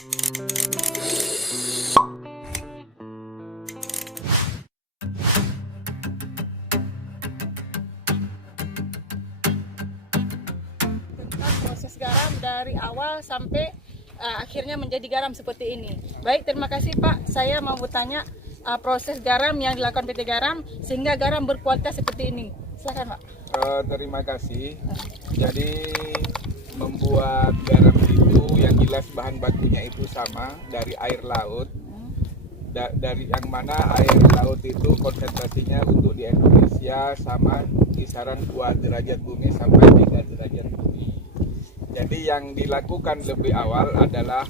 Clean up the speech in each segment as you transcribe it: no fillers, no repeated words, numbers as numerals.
Tentang proses garam dari awal sampai akhirnya menjadi garam seperti ini. Baik, terima kasih Pak. Saya mau bertanya proses garam yang dilakukan PT Garam sehingga garam berkualitas seperti ini. Silakan Pak. Terima kasih. Jadi membuat garam itu yang jelas bahan bakunya itu sama dari air laut. Dari yang mana air laut itu konsentrasinya untuk di Indonesia sama kisaran 2 derajat bumi sampai 3 derajat bumi. Jadi yang dilakukan lebih awal adalah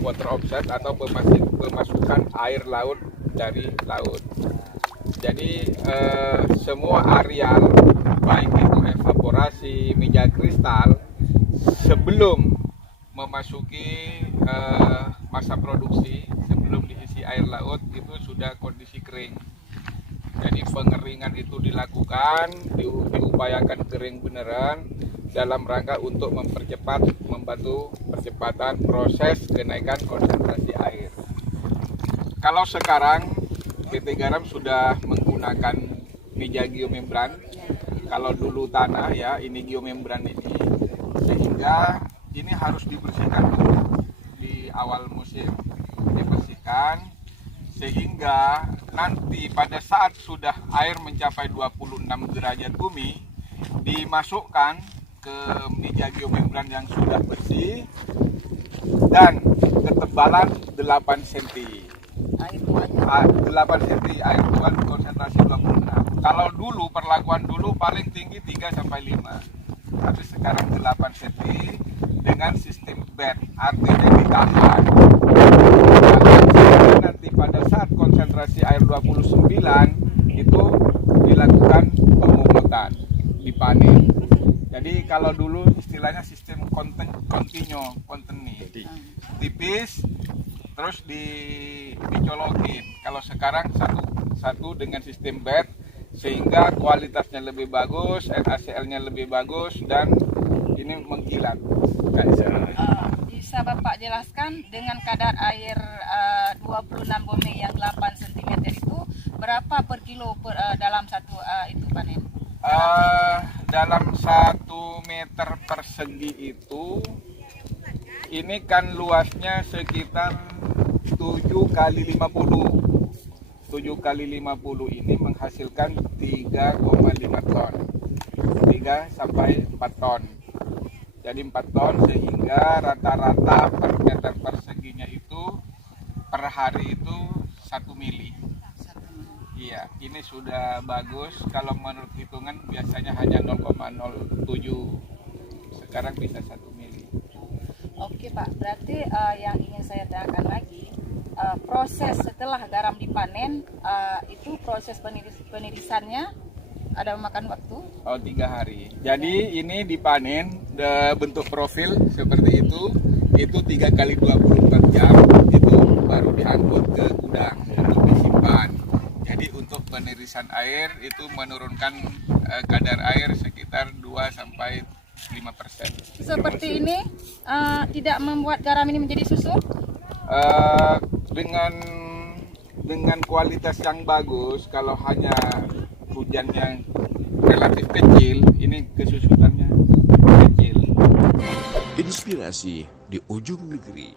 water offset atau pemasukan air laut dari laut. Jadi semua areal baik itu evaporasi, minyak kristal sebelum memasuki masa produksi, sebelum diisi air laut itu sudah kondisi kering. Jadi pengeringan itu dilakukan, diupayakan kering beneran dalam rangka untuk membantu percepatan proses kenaikan konsentrasi air. Kalau sekarang PT Garam sudah menggunakan media geomembran. Kalau dulu tanah ya, ini geomembran ini, sehingga ini harus dibersihkan dulu di awal musim, dibersihkan sehingga nanti pada saat sudah air mencapai 26 derajat bumi dimasukkan ke media geomembran yang sudah bersih dan ketebalan 8 cm. 8 cm air tuan konsentrasi 26. Kalau dulu perlakuan dulu paling tinggi 3 sampai 5. Tapi sekarang 8 cm dengan sistem bed, artinya ditahan. Nanti pada saat konsentrasi air 29 itu dilakukan pemungutan, dipanen. Jadi kalau dulu istilahnya sistem kontinu, tipis terus dicolokin. Kalau sekarang satu dengan sistem bed sehingga kualitasnya lebih bagus, NaCl-nya lebih bagus dan ini mengkilat. Bisa Bapak jelaskan dengan kadar air 26 bome yang 8 cm itu berapa per kilo dalam satu itu panen? Dalam 1 meter persegi itu ini kan luasnya sekitar 7 kali 50. 7 kali 50 ini menghasilkan 3,5 ton. 3 sampai 4 ton. Jadi 4 ton sehingga rata-rata per meter perseginya itu per hari itu 1 mili. Iya, ini sudah bagus. Kalau menurut hitungan biasanya hanya 0,07. Sekarang bisa 1 mili. Oke Pak, berarti yang ingin saya tanyakan lagi, proses setelah garam dipanen, itu proses penirisannya ada memakan waktu? 3 hari. Jadi ini dipanen bentuk profil seperti itu 3 kali 24 jam, itu baru diangkut ke gudang untuk disimpan. Jadi untuk penirisan air itu menurunkan kadar air sekitar 2-5%. Seperti ini tidak membuat garam ini menjadi susut? Dengan kualitas yang bagus, kalau hanya hujan yang relatif kecil, ini kesusutannya kecil. Inspirasi di ujung negeri.